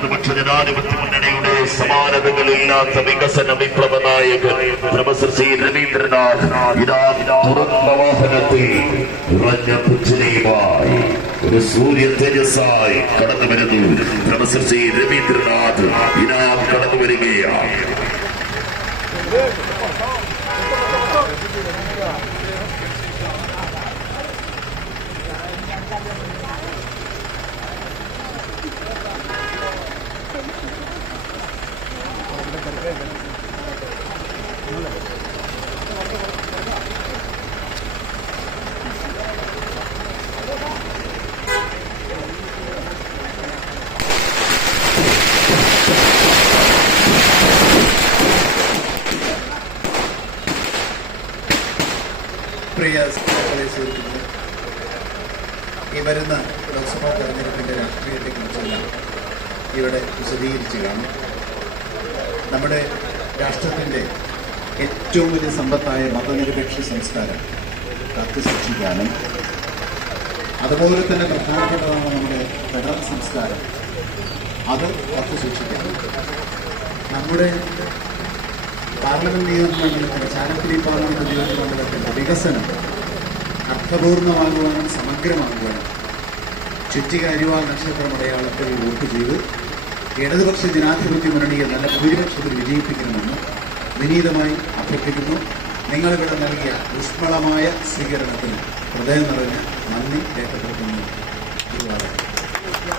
ഇടതുപക്ഷ ജനാധിപത്യ മുന്നണിയുടെ സമാനതകളില്ലാത്ത വികസന വിപ്ലവ നായകൻ പ്രൊഫസർ സി രവീന്ദ്രനാഥ് ഇതാ തുറന്ന വാഹനത്തിൽ പുച്ഛനയുമായി ഒരു സൂര്യ തേജസ്സായി കടന്നു വരുന്നു. പ്രൊഫസർ സി രവീന്ദ്രനാഥ് ഇതാ കടന്നു വരികയാണ്. പ്രിയ സുഹൃത്തുക്കളെ ഈ വരുന്ന ലോക്സഭാ തെരഞ്ഞെടുപ്പിന്റെ രാഷ്ട്രീയത്തെക്കുറിച്ചെല്ലാം ഇവിടെ വിശദീകരിച്ചു കാണും. നമ്മുടെ രാഷ്ട്രത്തിന്റെ ഏറ്റവും വലിയ സമ്പത്തായ മതനിരപേക്ഷ സംസ്കാരം കാത്തു സൂക്ഷിക്കാനും അതുപോലെ തന്നെ പ്രധാനപ്പെട്ടതാണ് നമ്മുടെ ഫെഡറൽ സംസ്കാരം. അത് കാത്തു സൂക്ഷിക്കാനും നമ്മുടെ പാർലമെന്റ് നിയോജകമണ്ഡലത്തിന്റെ ചാലക്കുടി പാർലമെന്റ് നിയോജകമണ്ഡലത്തിന്റെ വികസനം അർത്ഥപൂർണമാകുവാനും സമഗ്രമാകുവാനും ചുറ്റിക അരിവാൾ നക്ഷത്ര മലയാളത്തിൽ വോട്ട് ചെയ്ത് ഇടതുപക്ഷ ജനാധിപത്യ മുന്നണിയെ നല്ല ഭൂരിപക്ഷത്തിൽ വിജയിപ്പിക്കണമെന്ന് വിനീതമായി അഭ്യർത്ഥിക്കുന്നു. നിങ്ങളിവിടെ നൽകിയ ഊഷ്മളമായ സ്വീകരണത്തിന് ഹൃദയം നിറഞ്ഞ നന്ദി രേഖപ്പെടുത്തുന്നു.